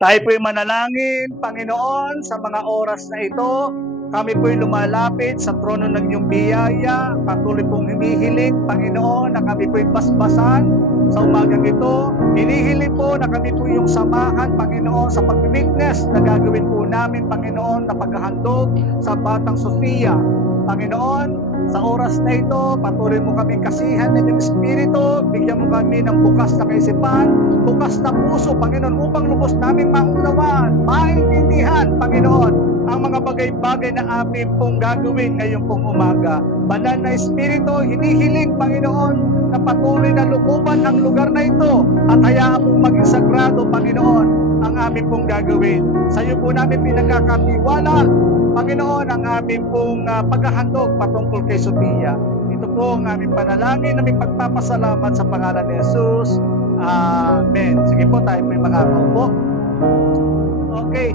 Tayo po'y manalangin, Panginoon, sa mga oras na ito. Kami po'y lumalapit sa trono ng iyong biyaya. Patuloy pong hinihiling, Panginoon, na kami po'y basbasan sa umagang ito. Hinihiling po na kami po yung samahan, Panginoon, sa pag-witness na gagawin po namin, Panginoon, na paghahandog sa Batang Sofia. Panginoon, sa oras na ito, patuloy mo kami kasihan ng iyong Espiritu, bigyan mo kami ng bukas na kaisipan, bukas na puso, Panginoon, upang lubos naming maunawaan, maintindihan, Panginoon, ang mga bagay-bagay na amin pong gagawin ngayong pong umaga. Banal na Espiritu, hinihiling, Panginoon, na patuloy na lukuban ang lugar na ito at hayaan mong maging sagrado, Panginoon, ang amin pong gagawin. Sa iyo po namin pinagkakatiwala, Panginoon, ang aming pong paghahandog patungkol kay Sofia. Ito po ang aming panalangin, aming pagpapasalamat sa pangalan ni Jesus. Amen. Sige po, tayo po yung makakaupo. Okay.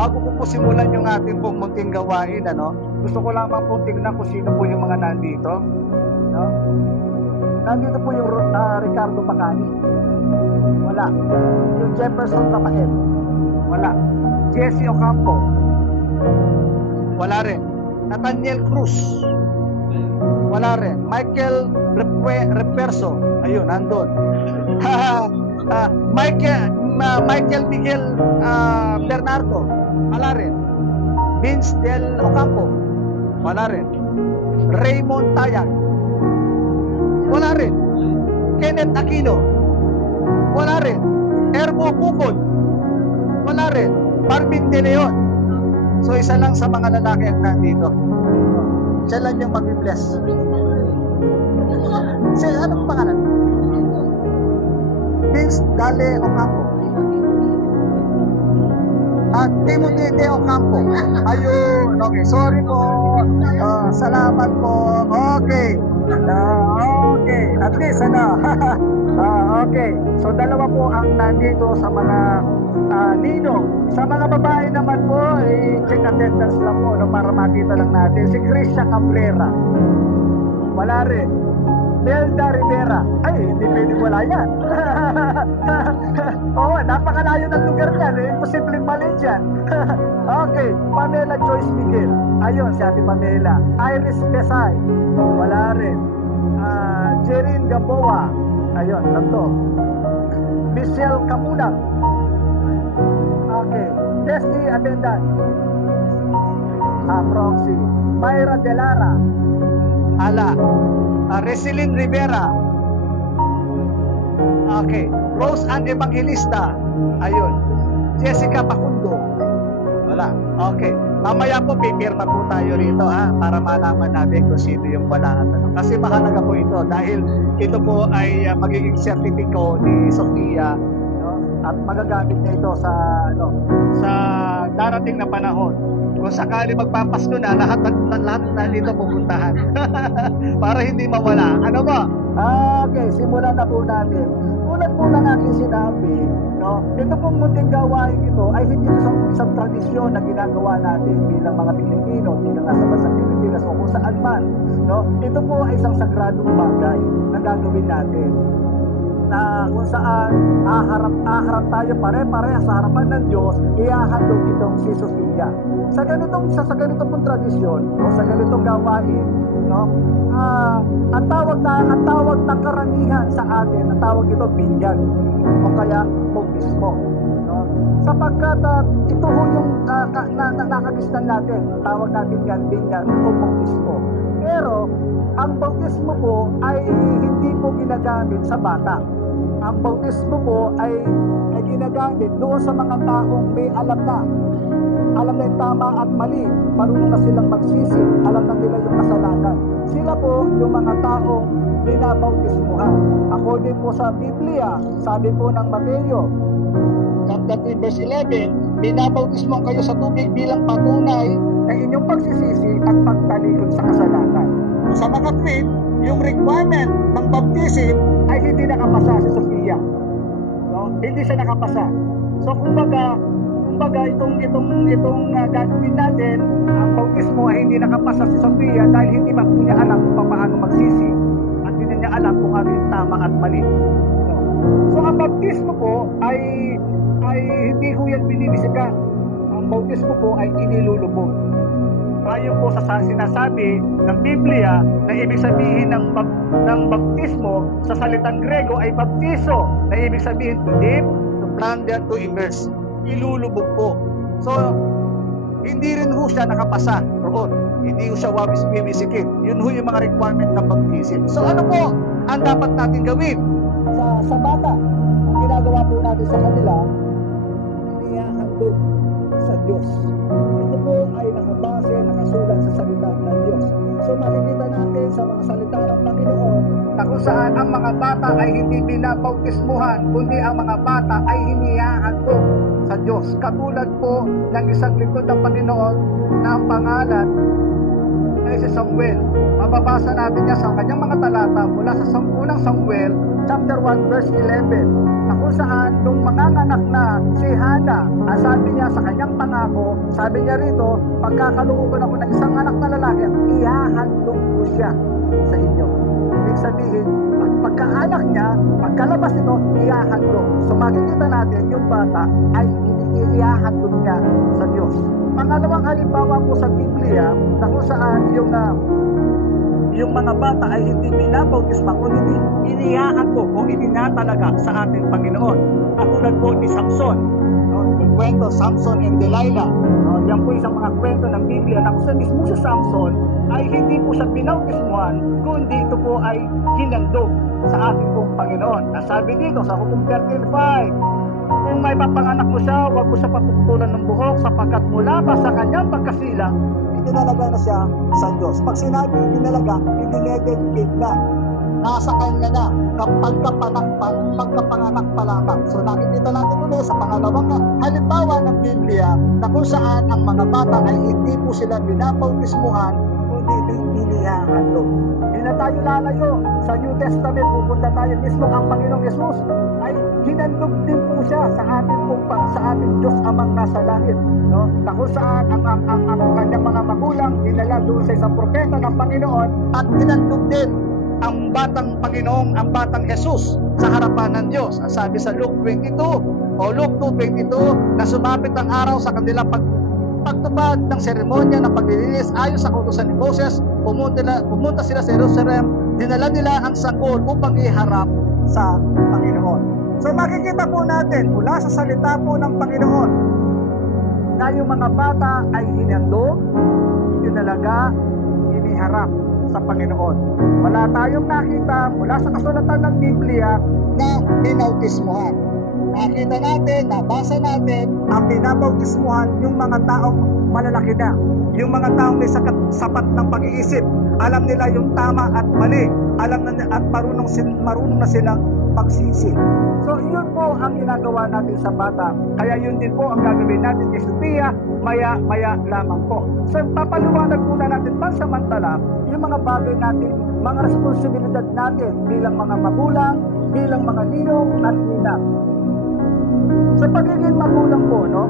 Bago ko po simulan yung ating pong munting gawain, gusto ko lamang po tingnan kung sino po yung mga nandito. No? Nandito po yung Ricardo Pacani. Wala. Yung Jefferson Rafael. Wala. Jesse Ocampo. Wala rin. Nathaniel Cruz. Wala rin. Michael Reperso. Ayun, nandun. Michael Miguel Bernardo. Wala rin. Vince Del Ocampo. Wala rin. Raymond Tayag. Wala rin. Kenneth Aquino. Wala rin. Ermo Bukod. Wala rin. Marvin De Leon. So isa lang sa mga lalaki ang nandito. Siya lang yung mag-bless. Anong pangalan? Vince Dale Ocampo. Timothy De Ocampo. Ayun. Okay. Sorry po. Salamat po. Okay. Okay. At least okay. So dalawa po ang nandito sa mga ninong. Sa mga babae naman po, check attendance lang po para makita lang natin. Si Christian Cabrera. Wala rin. Melda Rivera. Ay, hindi pwede wala yan. Oo, napakalayo ng lugar yan. Imposibleng mali dyan. Okay. Pamela Joyce Miguel. Ayun, si Ate Pamela. Iris Pesay. Wala rin. Jerin Gamboa. Ayun, tatlo. Michelle Camunag. Okay. Leslie Abendan. Proxy. Myra Delara. Ala. Resilin Rivera. Okay. Rose Ann Evangelista. Ayun. Jessica Pacundo. Wala. Okay. Mamaya po pipirma po tayo rito para malaman natin kung sino yung wala. Kasi mahalaga po ito dahil ito po ay magiging sertipiko ni Sofia, at magagamit na ito sa darating na panahon. Kung sakali magpapasko na, lahat na dito pupuntahan. Para hindi mawala. Ano ba? Okay, simulan na po natin. Tulad po ng aking sinabi, ito pong munting gawain ito ay hindi isang tradisyon na ginagawa natin bilang mga Pilipino, bilang nasa bansang Pilipinas o kung saan man. Ito po ay isang sagradong bagay na gagawin natin. Na kung saan aharap tayo pare-pareha sa harapan ng Diyos, ihahandog itong si Sofia. Sa ganitong pong tradisyon o sa ganitong gawain, ang tawag ng karamihan sa atin, ang tawag ito binyag o kaya bautismo. Sapagkat ito ho yung nakakabistan natin, tawag natin yan binyag o bautismo. Pero ang bautismo po ay hindi po ginagamit sa bata. Ang bautismo po ay ginagamit doon sa mga taong may alam na yung tama at mali, marunong na silang magsisi, alam na nila yung kasalanan. Sila po yung mga taong binabautismuhan. According po sa Biblia, sabi po ng Mateo chapter 3 verse 11, binabautismo kayo sa tubig bilang patunay ng inyong pagsisisi at pagtalikod sa kasalanan. Sa mga tweet, yung requirement ng baptism ay hindi nakapasa si Sofia. Hindi siya nakapasa. So kumbaga itong gagawin natin, ang bautismo ay hindi nakapasa si Sofia dahil hindi pa niya alam kung paano magsisi at hindi niya alam kung ano yung tama at mali. So ang baptismo po ay hindi ho yan binibisikan. Ang bautismo po ay inilulubog. Ayon po sa sinasabi ng Biblia na ibig sabihin ng baptismo sa salitang Grego ay baptizo, na ibig sabihin to dip, to plunge, to immerse. Ilulubog po. So, hindi rin ho siya nakapasa roon. Hindi ho siya wabis bibisikin. Yun ho yung mga requirement ng baptism. So ano po ang dapat natin gawin? Sa bata, ang ginagawa po natin sa kanila, inihahandog sa Diyos. Ito po ay nakabase, nakasulat sa salita ng Diyos. So makikita natin sa mga salita ng Panginoon na kung saan ang mga bata ay hindi binabautismuhan, kundi ang mga bata ay hinihahandog sa Diyos. Katulad po ng isang lingkod ng Panginoon na ang pangalan ay si Samuel. Mababasa natin niya sa kanyang mga talata mula sa unang Samuel chapter 1 verse 11, na kung saan nung manganganak na si Hana, sabi niya sa kanyang pangako, sabi niya rito, pagkakalooban ako ng isang anak na lalaki, ihahandog ko siya sa inyo. Ibig sabihin, pagkaanak niya, pagkalabas nito, ihahandog. So makikita natin yung bata ay ihahandog niya sa Diyos. Pangalawang halimbawa po sa Biblia na kung saan yung mga bata ay hindi binabautisma o hindi inihahandog o itinatalaga sa ating Panginoon. Katulad po ni Samson, yung kwento Samson and Delilah. Yan po isang mga kwento ng Biblia na kung saan mismo si Samson ay hindi po siya binautismuhan, kundi ito po ay hinandog sa ating pong Panginoon. Nasabi dito sa Hukom 13:5, kung may papanganak mo siya, huwag mo siya patutulan ng buhok sapagkat mula pa sa kanyang pagkasilang, itinalaga na siya sa Diyos. Pag sinabi itinalaga, idinededicate na. Nasa kanya na kapag pagkapanganak pa lamang. So nakikita natin ulit sa pangalawang halimbawa ng Biblia na kung saan ang mga bata ay hindi po sila binabautismuhan, kundi inihahandog. Hindi na tayo lalayo. Sa New Testament, pupunta tayo mismo ang Panginoong Yesus ay hinandog din po siya sa ating Diyos Amang nasa langit, no? Na kung saan ang kanyang mga magulang dinala doon sa isang propeta ng Panginoon at hinandog din ang batang Panginoong, ang batang Jesus sa harapan ng Diyos. Ang sabi sa Luke 22 o Luke 2:22 na sumapit ang araw sa kanilang pagtupad ng seremonya ng paglilinis ayon sa kautusan ni Moses, pumunta sila sa Jerusalem, dinala nila ang sanggol upang iharap sa Panginoon. So makikita po natin mula sa salita po ng Panginoon na yung mga bata ay hinandog, dinalaga, iniharap sa Panginoon. Wala tayong nakita mula sa kasulatan ng Biblia na binautismuhan. Nakita natin, nabasa natin, ang binabautismuhan yung mga taong malalaki na. Yung mga taong may sapat ng pag-iisip. Alam nila yung tama at mali. Alam na at marunong na silang pagsisi. So yun po ang ginagawa natin sa bata. Kaya yun din po ang gagawin natin kay Sophia, maya lamang po. So papaluwanag muna natin pansamantala yung mga bagay natin, mga responsibilidad natin bilang mga magulang, bilang mga ninong at ninang. Sa pagiging magulang po, no?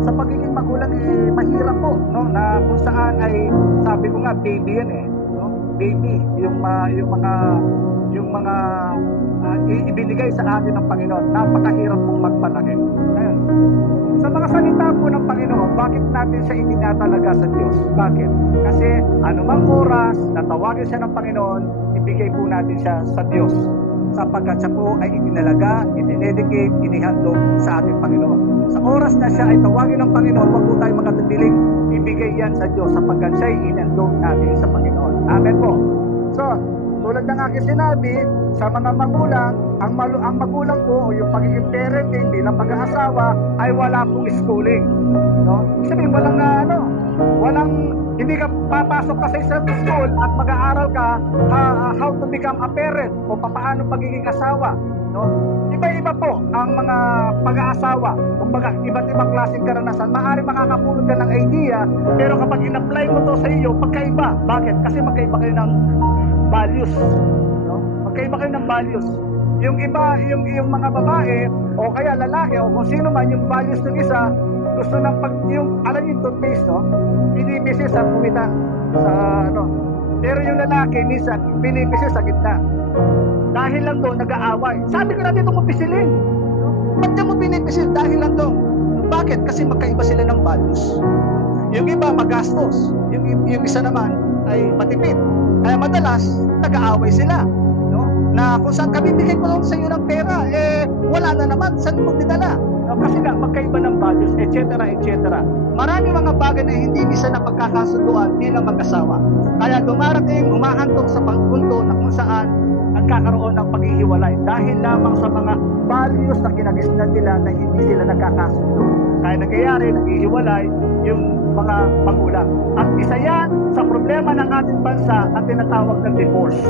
Sa pagiging magulang mahirap po, no? Na kung saan ay sabi ko nga baby yan no? Baby, yung mga ibinigay sa atin ng Panginoon. Napakahirap pong magpalaki. Ayan. Sa mga salita po ng Panginoon, bakit natin siya itinatalaga sa Diyos? Bakit? Kasi anumang oras na tawagin siya ng Panginoon, ibigay po natin siya sa Diyos. Sapagkat siya po ay itinalaga, idinedicate, inihandog sa ating Panginoon. Sa oras na siya ay tawagin ng Panginoon, huwag po tayo magkatubiling, ibigay yan sa Diyos sapagkat siya ay ininhandog natin sa Panginoon. Amen po. So, tulad ng aking sinabi, sa mga magulang, ang magulang po o yung pagiging parenting bilang pag-aasawa ay wala pong schooling. No? Sabihin, hindi ka papasok ka sa isang school at mag-aaral ka how to become a parent o paano pagiging asawa. No? Iba-iba po ang mga pag-aasawa. Kumbaga, iba't ibang klaseng karanasan. Maaari makakapulot ka ng idea, pero kapag in-apply mo to sa iyo, magkaiba. Bakit? Kasi magkaiba kayo ng values. No? Magkaiba kayo ng values. Yung iba, yung mga babae o kaya lalaki o kung sino man, yung values ng isa, gusto ng alam yung toothpaste, no? Inibisi sa pumitan sa Pero yung lalaki, minsan, pinipisil sa gitna. Dahil lang doon, nag-aaway. Sabi ko na dito mo pisilin. Ba't ka mo pinipisil? Dahil lang doon. Bakit? Kasi magkaiba sila ng values. Yung iba, magastos. Yung isa naman, ay matipid. Kaya madalas, nag-aaway sila. No? Na kung saan kami bigay ko lang sa iyo ng pera, wala na naman. Saan mo dinala? No? Kasi nga, magkaiba ng values, etc. etc. Marami mga bagay na hindi isa na pagkakasunduan bilang mag-asawa. Kaya dumarating, humahantong sa punto na kung saan nagkakaroon ng paghihiwalay dahil lamang sa mga values na kinagisnan nila na hindi sila nagkakasundo. Kaya nangyayari, naghihiwalay yung mga magulang. At isa yan sa problema ng ating bansa at tinatawag ng divorce.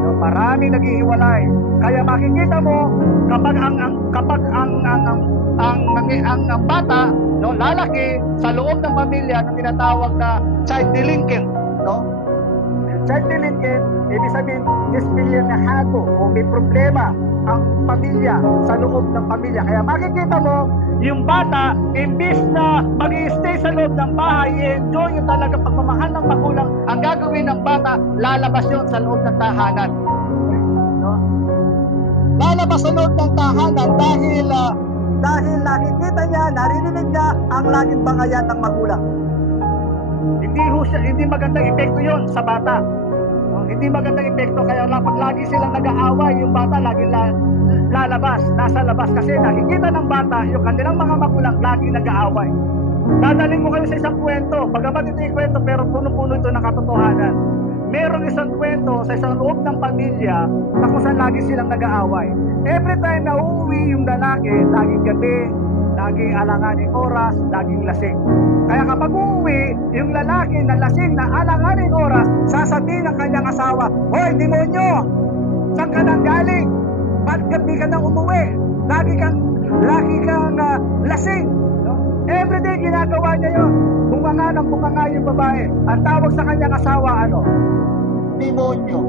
So, maraming naghihiwalay. Kaya makikita mo kapag ang bata, no, lalaki sa loob ng pamilya na tinatawag na child delinquent, no? Child delinquent, ibig sabihin, disiplinahado o may problema ang pamilya sa loob ng pamilya. Kaya makikita mo, yung bata, imbis na mag-i-stay sa loob ng bahay, i-enjoy yung talaga pagmamahal ng magulang, ang gagawin ng bata, lalabas yun sa loob ng tahanan. No? Lalabas sa loob ng tahanan dahil nakikita niya, naririnig niya ang laging bangayan ng magulang. Hindi magandang epekto yon sa bata. No? Hindi magandang epekto, kaya pag lagi silang nag-aaway, yung bata laging lalabas, nasa labas kasi nakikita ng bata yung kanilang mga magulang lagi nag-aaway. Dadalhin ko kayo sa isang kwento, bagamat ito yung kwento pero puno-puno ito ng katotohanan. Merong isang kwento sa isang loob ng pamilya na kung saan lagi silang nag-aaway. Every time na uuwi yung lalaki, laging gabi, laging alanganing oras, laging lasing. Kaya kapag uuwi, yung lalaki na lasing na alanganing oras, sasabihin ng kanyang asawa, "Hoy, demonyo! Saan ka nang galing? Ba't gabi ka nang umuwi? Lagi kang lasing." No? Everyday ginagawa niya yun. Bunganga ng bunganga yung babae. Ang tawag sa kanyang asawa, demonyo.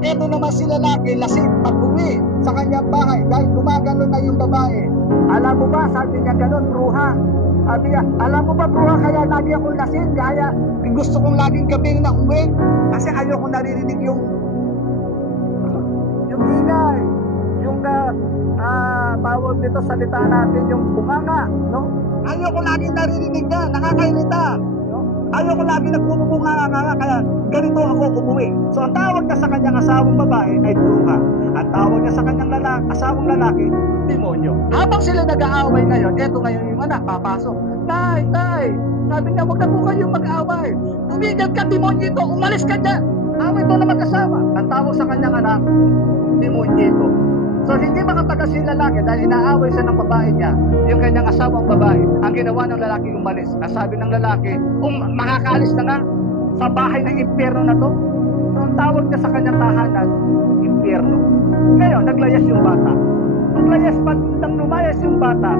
Ito naman si lalaki, lasing pag-uwi sa kanyang bahay dahil gumagano na yung babae. Alam mo ba, sabi niya ganun, bruha. Sabi niya, alam mo ba bruha, kaya lagi akong lasing, kaya gusto kong laging gabing na uwi kasi ayoko naririnig yung ingay, yung tawag nito, salita natin, yung bunganga, no? Ayoko laging naririnig na, nakakairita. Ayoko lagi nagpupunganga kaya ganito ako umuwi. So ang tawag na sa kanyang asawang babae ay bruha. Ang tawag niya sa kanyang asawang lalaki, demonyo. Habang sila nag-aaway ngayon, eto ngayon yung anak, papasok. Tay, sabi niya, wag na po kayong mag-aaway. Tumigil ka, demonyo ito, umalis ka dyan. Away ito na mag-asawa. Ang tawag sa kanyang anak, demonyo ito. So hindi makatagal si lalaki dahil inaaway siya ng babae niya, yung kanyang asawang babae. Ang ginawa ng lalaki, umalis. Ang sabi ng lalaki, makakaalis na nga sa bahay ng impyerno na to. So ang tawag niya sa kanyang tahanan, impyerno. Ngayon, naglayas yung bata. Nang lumayas yung bata,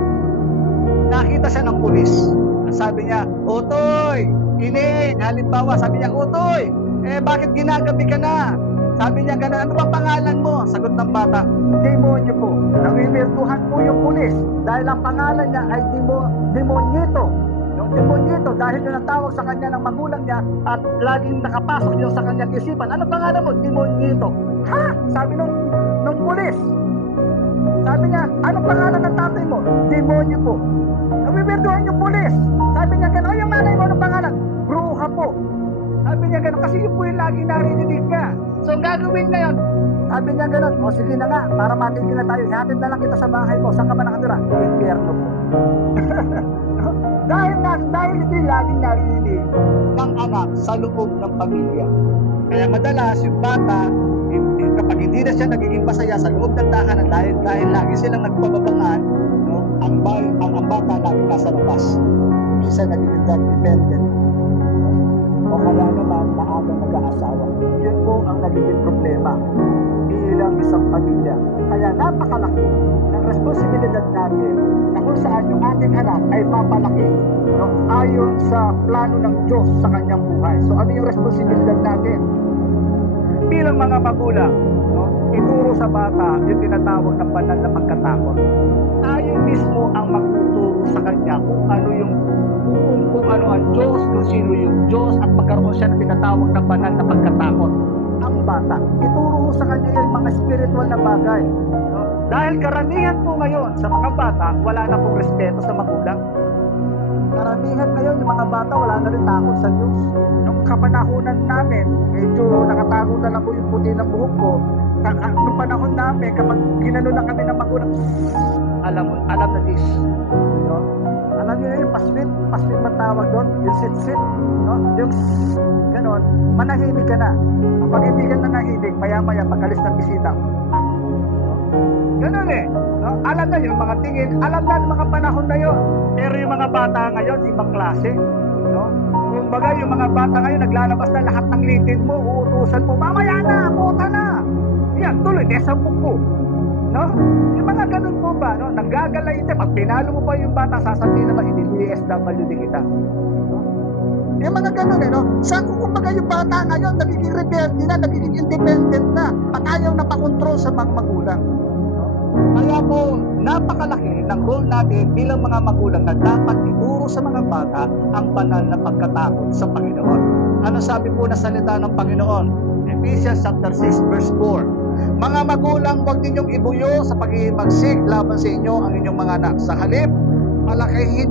nakita siya ng pulis. Ang sabi niya, "Utoy, halimbawa, sabi niya, "Utoy, bakit ginagabi ka na?" Sabi niya gano'n, "Ano ba pangalan mo?" Sagot ng bata, "Demonyo po." Nawiwirtuhan po yung pulis dahil ang pangalan niya ay Demonyito. Yung Demonyito dahil yung natawag sa kanya ng magulang niya at laging nakapasok yung sa kanyang isipan. "Ano pangalan mo?" "Demonyito." "Ha?" Sabi nung pulis. Sabi niya, "Anong pangalan ng tatay mo?" "Demonyo po." Nawiwirtuhan yung pulis. Sabi niya gano'n, "Yung nanay mo, anong pangalan?" "Bruha po." Sabi niya gano'n, kasi yun po yung laging narinig niya. So ang gagawin na yun, sabi niya gano'n, "O sige na nga, para matigil na tayo, ihatid na lang kita sa bahay mo. Saan ka ba nakatira?" "Impyerno po." dahil ito yung laging narinig ng anak sa loob ng pamilya. Kaya madalas yung bata, kapag hindi na siya nagiging masaya sa loob ng tahanan dahil lagi silang nagpababangan, no? ang bata lagi nasa labas. Minsan nagiging drug dependent. O kaya naman maagang nag-aasawa. Yun po ang nagiging problema bilang isang pamilya. Kaya napakalaki ng responsibilidad natin na kung saan yung ating anak ay papalaki, no? Ayon sa plano ng Diyos sa kanyang buhay. So ano yung responsibilidad natin? Bilang mga magulang, no? Ituro sa bata yung tinatawag na banal na pagkatakot. Tayo mismo ang magtuturo sa kanya kung ano yung kung ano ang Diyos, kung sino yung Diyos, at magkaroon siya ng tinatawag na banal na pagkatakot. Ang bata, ituro sa kanya yung mga spiritual na bagay. No? Dahil karamihan po ngayon sa mga bata, wala na pong respeto sa magulang. Karamihan ngayon, yung mga bata, wala na rin takot sa Diyos. Nung kapanahunan namin, medyo nakatago na lang po yung puti ng buhok ko. Nung panahon namin, kapag ginano na kami ng magulang, alam na this. No? Alam niyo na yung paswit matawag doon, yung sit-sit, no? Yung ganon, manahimik ka na. Kapag hindi ka nanahimik, maya-maya pagkalis ng bisita, no? Ganon eh. No? Alam na yung mga tingin, alam na yung mga panahon na yun. Pero yung mga bata ngayon, ibang klase. No? Kumbaga, yung mga bata ngayon, naglalabas na lahat ng litin mo, uutusan mo, mamaya na, puta na. Yan, tuloy, nesambok ko. No? Yung mga ganun po ba, no? Naggagalay ito, pag pinalo mo pa yung bata, sasabihin naman, i-DSWD kita. No? Yung mga ganun eh, no? Sa kumbaga yung bata ngayon, nagiging rebelde na, nagiging independent na, at ayaw na pakontrol sa mga magulang. No? Kaya po, napakalaki ng role natin bilang mga magulang na dapat ituro sa mga bata ang banal na pagkatakot sa Panginoon. Ano sabi po na salita ng Panginoon? Ephesians chapter 6 verse 4. Mga magulang, huwag ninyong ibuyo sa paghihimagsik laban sa inyo ang inyong mga anak. Sa halip, palakihin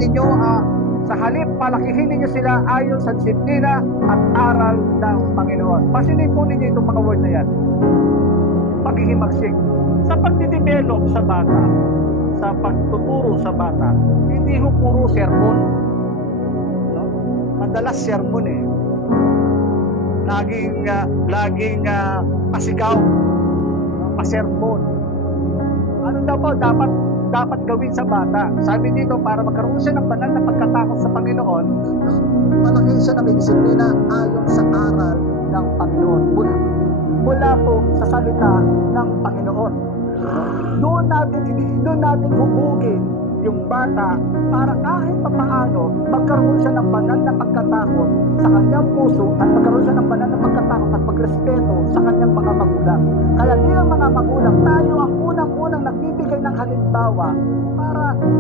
ninyo sila ayon sa disiplina at aral ng Panginoon. Pasinin po ninyo itong mga word na yan. Paghihimagsik. Sa pagdidevelop sa bata, sa pagtuturo sa bata, hindi ho puro sermon. No? Madalas sermon eh. Laging pasigaw. Pasermon. Ano daw po dapat gawin sa bata? Sabi dito, para magkaroon siya ng banal na pagkatakot sa Panginoon, palakihin siya ng disiplina ayon sa aral ng Panginoon. Mula po sa salita ng Panginoon. Doon natin hubugin yung bata para kahit papaano magkaroon siya ng banal na pagkatakot sa kanyang puso at magkaroon siya ng banal na pagkatakot at pagrespeto sa kanyang mga magulang. Kaya bilang mga magulang, tayo ang unang-unang nagbibigay ng halimbawa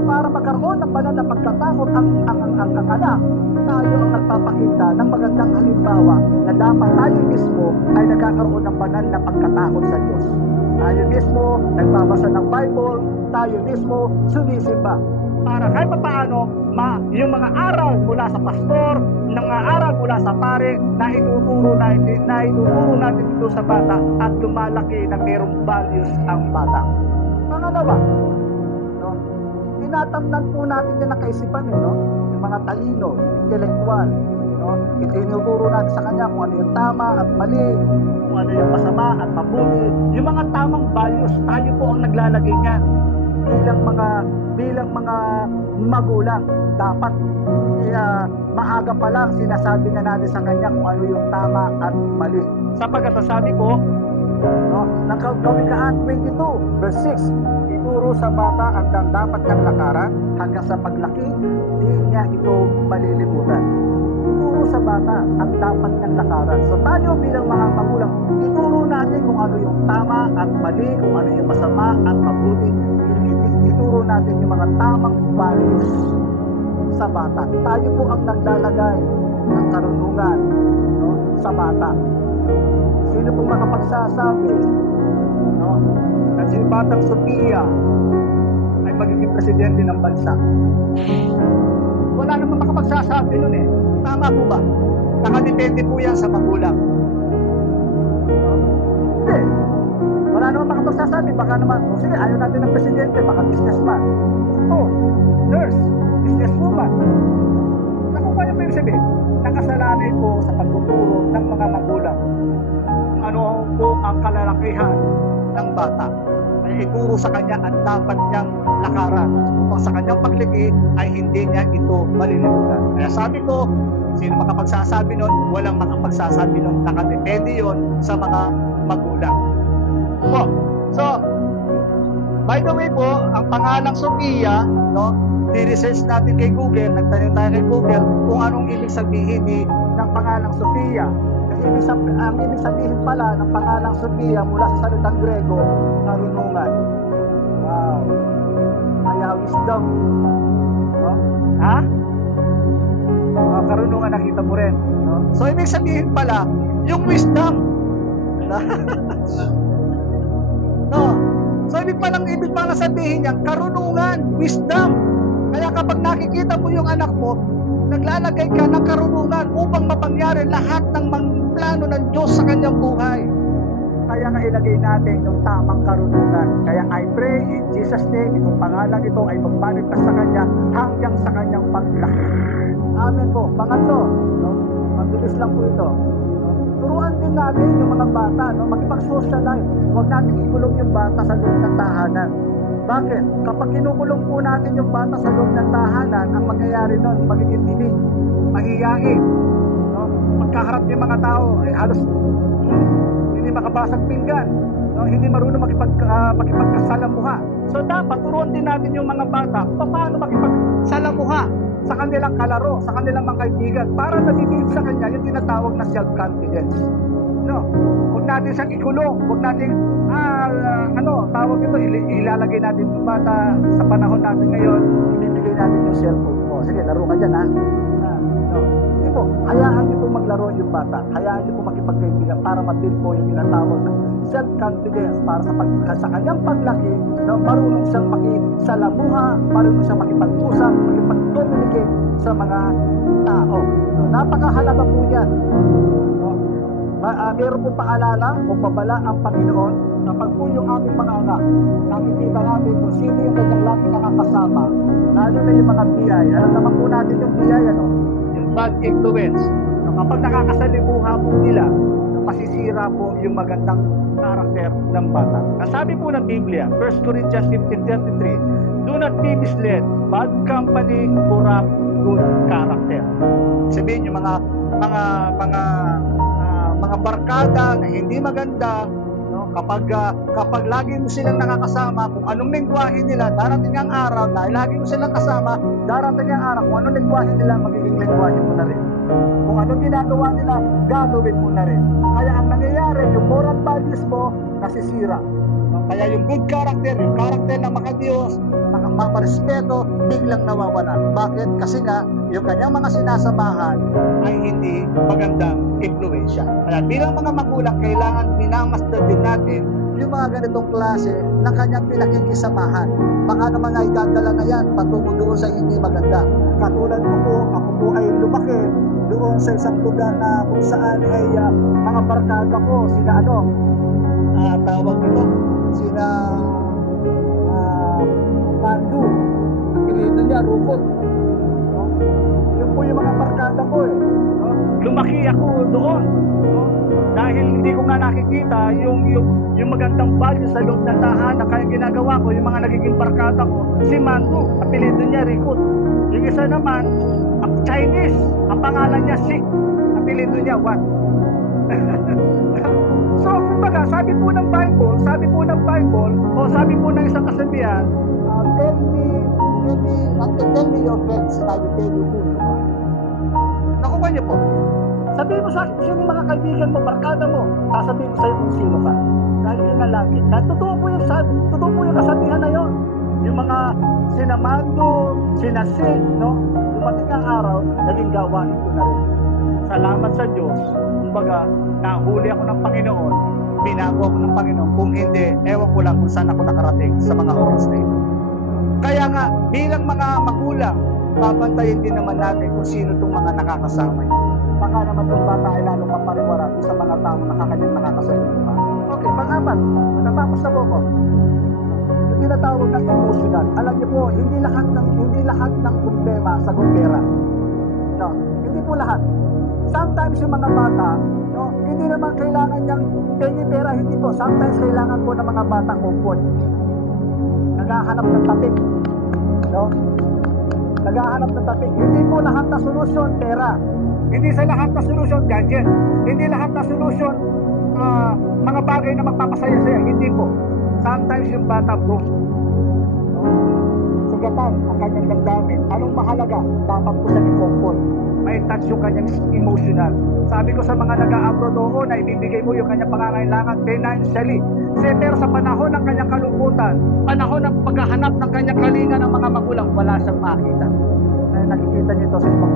para magkaroon ng banal na pagkatakot ang anak. Tayo ang nagpapakita ng magandang halimbawa na dapat tayo mismo ay nagkakaroon ng banal na pagkatakot sa Diyos. Tayo mismo nagbabasa ng Bible, tayo mismo sumisimba. Para kahit paano, yung mga aral mula sa pastor, mga aral mula sa pare, na ituturo natin dito sa bata at lumalaki na mayroong values ang bata. Pangalawa, no? Tinatamnan po natin yan ng kaisipan, no? Yung mga talino, intellectual, no? Itinuturo natin sa kanya kung ano yung tama at mali, kung ano yung masama at mabuti. Yung mga tamang values, tayo po ang naglalagay niyan. Bilang mga magulang, dapat maaga pa lang sinasabi na natin sa kanya kung ano yung tama at mali. Sapagkat sabi po, no, ng Kawikaan 22 verse 6, ituro sa bata ang dapat ng lakaran hanggang sa paglaki, di niya ito malilimutan. Ituro sa bata ang dapat ng lakaran. So tayo bilang mga magulang, ituro natin kung ano yung tama at mali, kung ano yung masama at mabuti. Ituro natin yung mga tamang values sa bata. Tayo po ang naglalagay ng karunungan, no, sa bata. Sino pong makapagsasabi, no, na si Batang Sophia ay magiging presidente ng bansa? Wala namang makapagsasabi nun eh. Tama po ba? Nakadepende po yan sa magulang. Hindi. Wala naman makapagsasabi. Baka naman, sige, ayaw natin ng presidente, baka businessman. Ito, nurse, businesswoman. Nakuha niyo po yung sabihin. Nakasalalay po sa pagtuturo ng mga magulang kung ano po ang kalalakihan ng bata. Kaya ituro sa kanya ang dapat niyang lakaran upang sa kanyang paglaki ay hindi niya ito malilimutan. Kaya sabi ko, sino makapagsasabi nun? Walang makapagsasabi nun. Nakadepende yun sa mga magulang. So, by the way po, ang pangalang Sophia, no, di-research natin kay Google, nagtanong tayo kay Google kung anong ibig sabihin ng pangalang Sophia. Ang ibig sabihin pala ng pangalang Sophia mula sa salitang Grego, karunungan. Wow. Kaya wisdom. No? Ha? Karunungan nakita mo rin. No? So, ibig sabihin pala, yung wisdom. No? So, ibig palang sabihin niya, karunungan, wisdom. Kaya kapag nakikita mo yung anak mo, naglalagay ka ng karunungan upang mapangyari lahat ng plano ng Diyos sa kanyang buhay. Kaya nga ilagay natin yung tamang karunungan. Kaya I pray in Jesus' name, itong pangalan ito ay magmanifest sa kanya hanggang sa kanyang paglaki. Amen po. Pangatlo, no? Mabilis lang po ito. No? Turuan din natin yung mga bata, no? Makipag-socialize. Huwag natin ikulong yung bata sa loob ng tahanan. Bakit? Kapag kinukulong po natin yung bata sa loob ng tahanan, ang mangyayari nun, magiging tinig, mahihiyain. No? Magkaharap yung mga tao, halos hindi makabasag pinggan, no? Hindi marunong makipagkasalamuha. So dapat turuan din natin yung mga bata paano makipagsalamuha sa kanilang kalaro, sa kanilang mga kaibigan, para nabibigay sa kanya yung tinatawag na self-confidence. No? Huwag natin siyang ikulong, huwag natin tawag ito, ilalagay natin yung bata sa panahon natin ngayon, ibibigay natin yung cellphone. Sige, laro ka dyan, ha? No. Hindi po, hayaan niyo po maglaro yung bata, hayaan niyo po makipagkaibigan para mabuild po yung tinatawag na self-confidence para sa kanyang paglaki, no, marunong siyang makisalamuha, marunong siyang makipag-usap, makipag-communicate sa mga tao. No, napakahalaga po yan. No? Meron po paalala o babala ang Panginoon kapag po yung ating mga anak, nakikita natin kung sino yung kanyang laging nakakasama, lalo na yung mga biyay. Alam naman po natin yung biyay, yung bad influence. No, kapag nakakasalimuha po nila, masisira po yung magandang karakter ng bata. Nasabi po ng Biblia, 1 Corinthians 15:33, do not be misled, bad company corrupt good character. Sabihin yung mga barkada na hindi maganda, no? Kapag lagi mo silang nakakasama, kung anong lengguwahe nila, darating ang araw, dahil lagi mo silang kasama, darating ang araw, kung anong lengguwahe nila, magiging lengguwahe mo na rin. Kung anong ginagawa nila, gagawin mo na rin. Kaya ang nangyayari, yung moral values mo, nasisira. No? Kaya yung good character, yung character na makadiyos, maparespeto, biglang nawawala. Bakit? Kasi nga, yung kanyang mga sinasamahan ay hindi magandang impluensya. Kaya bilang mga magulang, kailangan minamasdan din natin yung mga ganitong klase ng kanyang pinakikisamahan. Baka naman ay dadala na yan patungo doon sa hindi maganda. Katulad ko po, ako po ay lumaki doon sa isang lugar na kung saan ay mga barkada ko, sila tawag nito, sila Mandu, ang kilito niya, Rukot. No? Yun po yung mga barkada ko eh. No? Lumaki ako doon. No? Dahil hindi ko nga nakikita yung magandang value sa loob ng tahanan. Kaya ginagawa ko, yung mga nagiging barkada ko, si Mandu, apelido niya, Rikut. Yung isa naman, Chinese, ang pangalan niya, Sik, apelido niya, Wat. So, kumbaga, sabi po ng Bible, o sabi po ng isang kasabihan, tell me your friends and I will tell you who you are. Nakuha niyo po. Sabihin mo sa akin, sino yung mga kaibigan mo, barkada mo, sasabihin ko sa'yo kung sino ka. Dahil yun na lagi. Dahil totoo po yung kasabihan na yun. Yung mga sinamando, sinasin, no? Dumating ang araw, naging gawain ko na rin. Salamat sa Diyos. Kumbaga, nahuli ako ng Panginoon, binago ako ng Panginoon. Kung hindi, ewan ko lang kung saan ako nakarating sa mga oras na ito. Kaya nga, bilang mga magulang, papantayin din naman natin kung sino itong mga nakakasama niya. Baka naman itong bata ay lalong mapariwara sa mga taong nakakasama. Okay, pang-apat, natapos na po ko. Yung tinatawag ng emotional. Alam niyo po, hindi lahat ng problema sa pera. No, hindi po lahat. Sometimes yung mga bata, no, hindi naman kailangan niyang pengi pera, hindi po. Sometimes kailangan po ng mga bata comfort. Naghahanap ng tapik. No? Naghahanap ng tapik. Hindi po lahat na solusyon pera. Hindi sa lahat na solusyon gadget. Hindi lahat na solusyon mga bagay na magpapasaya-saya. Hindi po. Sometimes yung bata broke. No? So sugatan ang kanyang damdamin. Anong mahalaga? Dapat po siya i-comfort. May touch yung kanyang emotional. Sabi ko sa mga nag-a-abroad oo na ibibigay mo yung kanyang pangangailangan financially. Pero sa panahon ng kanyang kalungkutan, panahon ng paghahanap ng kanyang kalinga ng mga magulang, wala siyang makita. Nakikita niyo ito sa ibang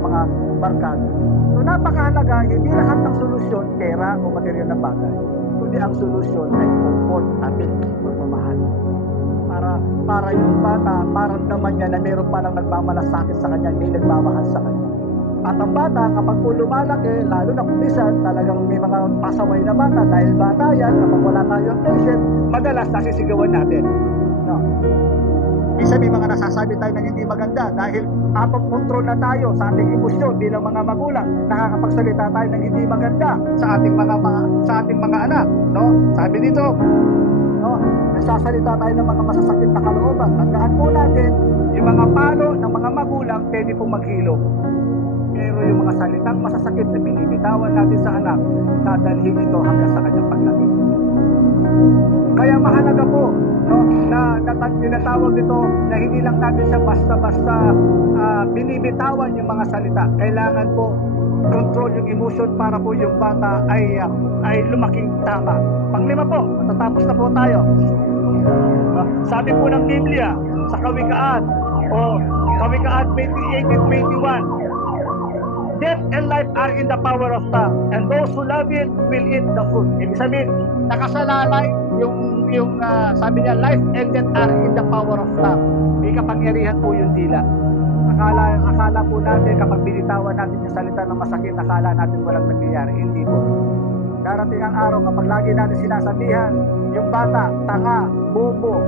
mga barkada. So napakahalaga, hindi lahat ng solusyon pera o material na bagay. Kundi ang solusyon ay comfort at pagmamahal. Para yung bata, parang naman niya na meron palang nagmamalasakit sa kanya, may nagmamahal sa kanya. At ang bata, kapag po lumalaki, lalo na kung minsan, talagang may mga pasaway na bata, dahil bata yan, kapag wala tayong patient, madalas nasisigawan natin. No? Minsan may mga nasasabi tayo na hindi maganda dahil out of control na tayo sa ating emosyon bilang mga magulang. Nakakapagsalita tayo ng hindi maganda sa ating mga anak, no? Sabi dito, no, nagsasalita tayo ng mga masasakit na kalooban. Tandaan po natin, yung mga palo ng mga magulang pwede pong maghilom. Pero yung mga salitang masasakit na binibitawan natin sa anak, dadalhin ito hanggang sa kanyang paglaki. Kaya mahalaga po, no, na tinatawag nito na hindi lang natin siya basta-basta binibitawan yung mga salita. Kailangan po control yung emotion para po yung bata ay lumaking tama. Panglima po, matatapos na po tayo. Sabi po ng Biblia sa Kawikaan 28 and 21, death and life are in the power of tongue, and those who love it will eat the fruit. Ibig sabihin, nakasalalay yung sabi niya, life and death are in the power of tongue. May kapangyarihan po yung dila. Akala po natin kapag binitawan natin yung salita ng masakit, akala natin walang nangyayari. Hindi po. Darating ang araw kapag lagi natin sinasabihan, yung bata, tanga, bobo,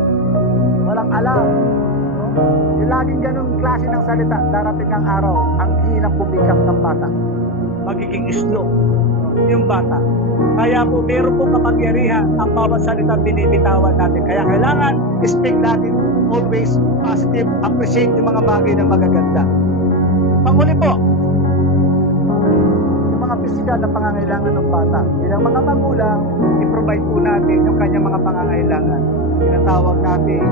walang alam. Yung laging ganung klase ng salita, darating ang araw, ang hinang bumikap ng bata. Magiging slow yung bata. Kaya po, meron po kapangyarihan ang bawat salita binibitawan natin. Kaya kailangan speak natin always positive, appreciate yung mga bagay na magaganda. Panghuli po, yung mga pisikal na pangangailangan ng bata. Bilang mga magulang, i-provide po natin yung kanyang mga pangangailangan. Tinatawag natin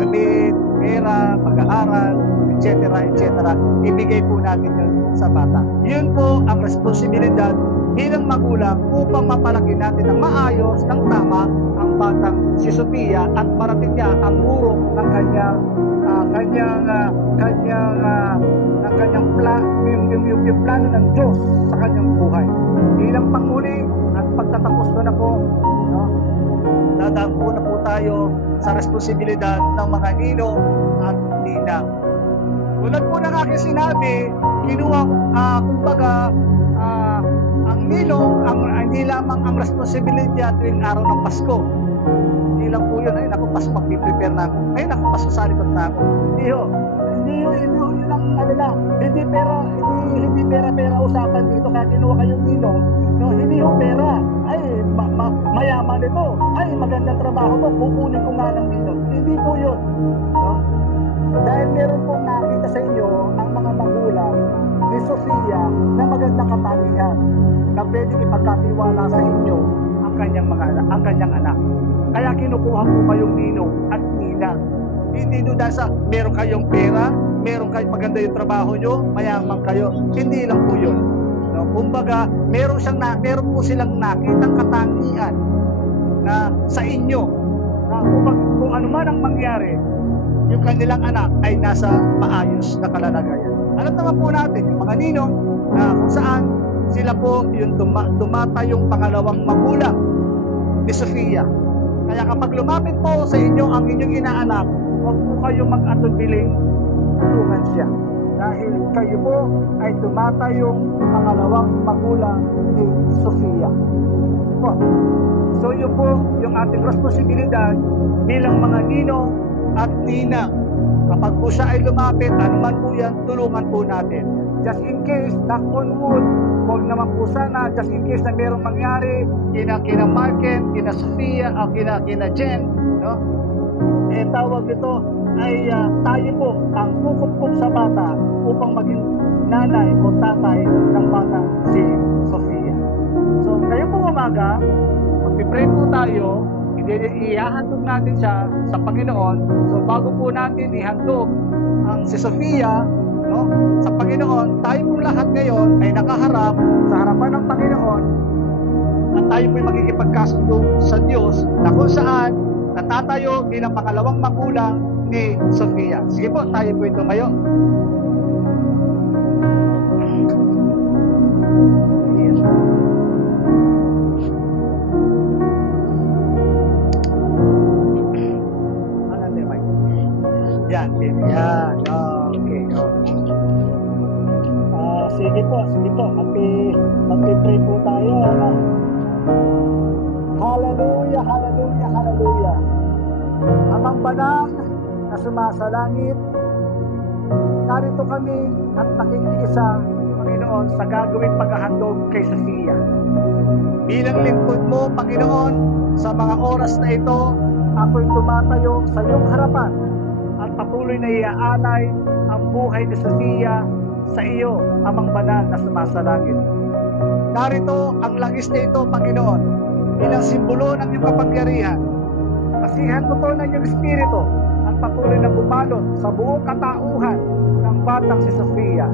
damit, pera, pag-aaral, etc. Ibigay po natin yun sa bata. Yun po ang responsibilidad bilang magulang upang mapalaki natin ng maayos, ng tama ang batang si Sofia at marating niya ang urong ng kanyang plano ng Diyos sa kanyang buhay. Bilang panghuli at pagtatapos ko na po, no, dadaan po na po tayo sa responsibilidad ng mga ninong at ninang. Tulad po ng aking sinabi, kinuha kumbaga ang ninong, hindi lamang ang responsibilidad tuwing araw ng Pasko. Hindi lang po yun, ay naku, Pasko, mag-prepare na ako. Ay naku, Pasko, sa likod na ako. Hindi yun ang lang. Hindi pera usapan dito, kaya kinuha kayong ninong. No, hindi yung pera. Ay, mayaman ito. Ay, magandang trabaho to. Kukunin ko nga ng ninong. Hindi po yun. No? Dahil meron pong nakita sa inyo ang mga magulang ni Sofia na magandang katangian na pwedeng ipagkatiwala sa inyo ang kanyang anak. Kaya kinukuha po kayong ninong at ninang. Hindi doon dahil sa meron kayong pera, meron kayong maganda yung trabaho nyo, mayaman kayo. Hindi lang po yun. No? Kumbaga, meron po silang nakitang katangian na sa inyo na kung ano man ang mangyari, yung kanilang anak ay nasa maayos na kalalagayan. Alam naman po natin, yung mga ninong na kung saan sila po yung tumatayong pangalawang magulang ni Sofia. Kaya kapag lumapit po sa inyo ang inyong inaanak, huwag po kayong mag-atubiling tulungan siya. Dahil kayo po ay tumatayong pangalawang magulang ni Sofia. So yun po yung ating responsibilidad bilang mga ninong at ninang. Kapag po siya ay lumapit, anuman po yan, tulungan po natin. Just in case, knock on wood, huwag naman po sana, just in case na merong mangyari, kina Marken, kina Sofia, o kina Jen, no? Tawag ito ay tayo po ang kukup sa bata upang maging nanay o tatay ng batang si Sofia. So, ngayon pong umaga, mag-pray po tayo, ihahandog natin siya sa Panginoon. So bago po natin ihandog ang si Sofia, no, sa Panginoon, tayo po lahat ngayon ay nakaharap sa harapan ng Panginoon at tayo po ay magkikipagkasundo sa Diyos na kung saan natatayo bilang pangalawang magulang ni Sofia. Sige po, tayo po ito ngayon. Yan. Okay. Sige po. Mag-pray po tayo. Hallelujah, hallelujah, hallelujah. Amang banal na sumasalangit, narito kami at nakikiisa, Panginoon, sa gagawing paghahandog kay Sofia. Bilang lingkod mo, Panginoon, sa mga oras na ito, ako'y tumatayo sa iyong harapan at patuloy na iaalay ang buhay ni Sofia sa iyo, Amang banal na sumasalangit. Narito ang langis na ito, Panginoon, bilang simbolo ng iyong kapangyarihan. Kasihan mo to ng iyong Espiritu at patuloy na bumalot sa buong katauhan ng batang si Sofia.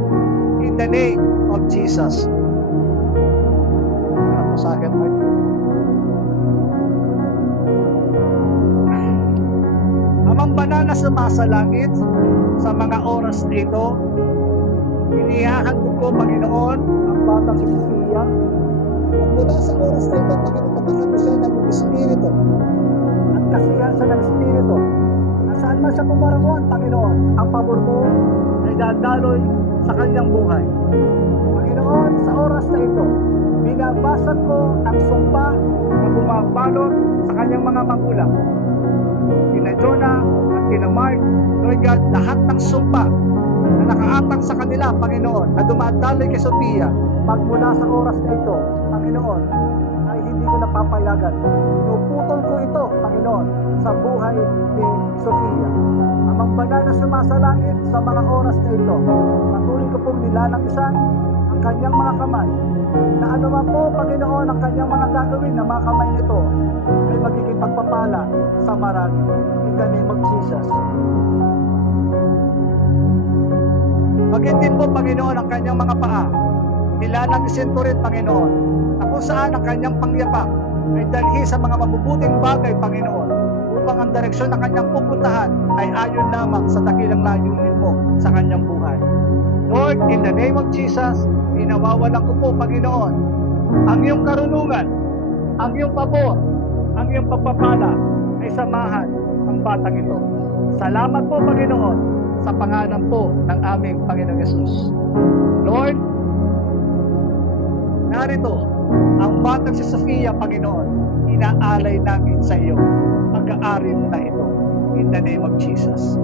In the name of Jesus. Ano po sa akin, Mike? Amang banal na sumasalangit sa mga oras na ito, inihahandog ko, Panginoon, ang batang si Sofia. At mula sa oras na ito, Panginoon, tapakan mo siya ng Espiritu at kasihan sa ng Espiritu. Nasaan man siya pumarangon, Panginoon, ang pabor mo ay dadaloy sa kanyang buhay. Panginoon, sa oras na ito, binabasag ko ang sumpa na bumabalot sa kanyang mga magulang. Kina Jonah at kina Mark, Lord God, lahat ng sumpa na nakaatang sa kanila, Panginoon, na dumadaloy kay Sofia, magmula sa oras na ito, Panginoon, ay hindi ko napapayagan. Puputol ko ito, Panginoon, sa buhay ni Sofia. Amang banal na sumasalangit sa mga oras na ito, patuloy ko pong nilalangkisan ang kanyang mga kamay, na anuman po, Panginoon, ang kanyang mga gagawin na mga kamay nito ay magiging pagpapala sa marami. In the name of Jesus. Maging din po, Panginoon, ang kanyang mga paa. Nilalangkisin ko rin, Panginoon, na kung saan ang kanyang pangyapak ay dalhi sa mga mabubuting bagay, Panginoon, upang ang direksyon na kanyang pupuntahan ay ayon lamang sa dakilang layunin mo sa kanyang buhay. Lord, in the name of Jesus, inawawalan ko po, Panginoon, ang iyong karunungan, ang iyong pabor, ang iyong pagpapala ay samahan ang batang ito. Salamat po, Panginoon, sa pangalan po ng aming Panginoong Yesus. Lord, narito ang batang si Sofia, Panginoon, inaalay namin sa iyo pag-aari mo na ito. In the name of Jesus.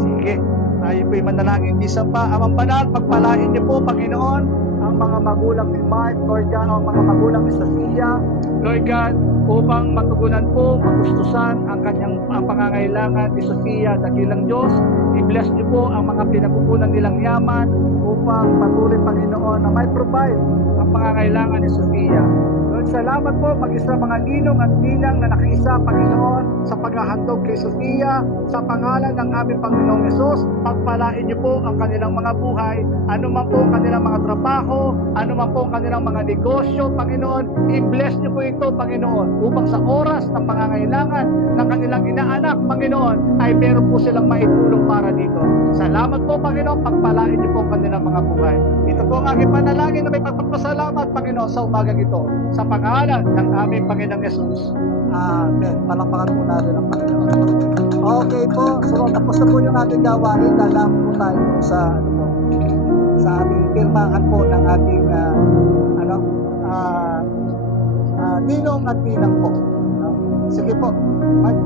Sige, tayo po'y manalangin. Isa pa, Amang banal, pagpalain niyo po, Panginoon, ang mga magulang ni Mark, Lord God, ang mga magulang ni Sofia, Lord God, upang matugunan po, magustusan ang pangangailangan ni Sofia, dakilang Diyos. I-bless niyo po ang mga pinapupunan nilang yaman upang patuloy, Panginoon, na may provide ang pangangailangan ni Sofia. Lord, salamat po mag-isa mga ninong at ninang na nakaisa, Panginoon, sa paghahandog kay Sofia, sa pangalan ng aming Panginoong Yesus. Pagpalain niyo po ang kanilang mga buhay, anuman po ang kanilang mga trabaho, anuman po ang kanilang mga negosyo, Panginoon. I-bless niyo po ito, Panginoon, upang sa oras ng pangangailangan ng kanilang inaanak, Panginoon, ay meron po silang maitulong para dito. Salamat po, Panginoon, pagpalain niyo po ang kanilang mga buhay. Ito po ang aking panalangin na may pagpapasalamat, Panginoon, sa umagang ito. Sa pangalan ng aming Panginoong Yesus. Amen. Palakpakan po natin ang Panginoon. Okay po. So, tapos na po yung ating gawain. Dadaan po tayo sa, sa ating pirmahan po ng ating, ninong at ninang po. Sige po. Bye.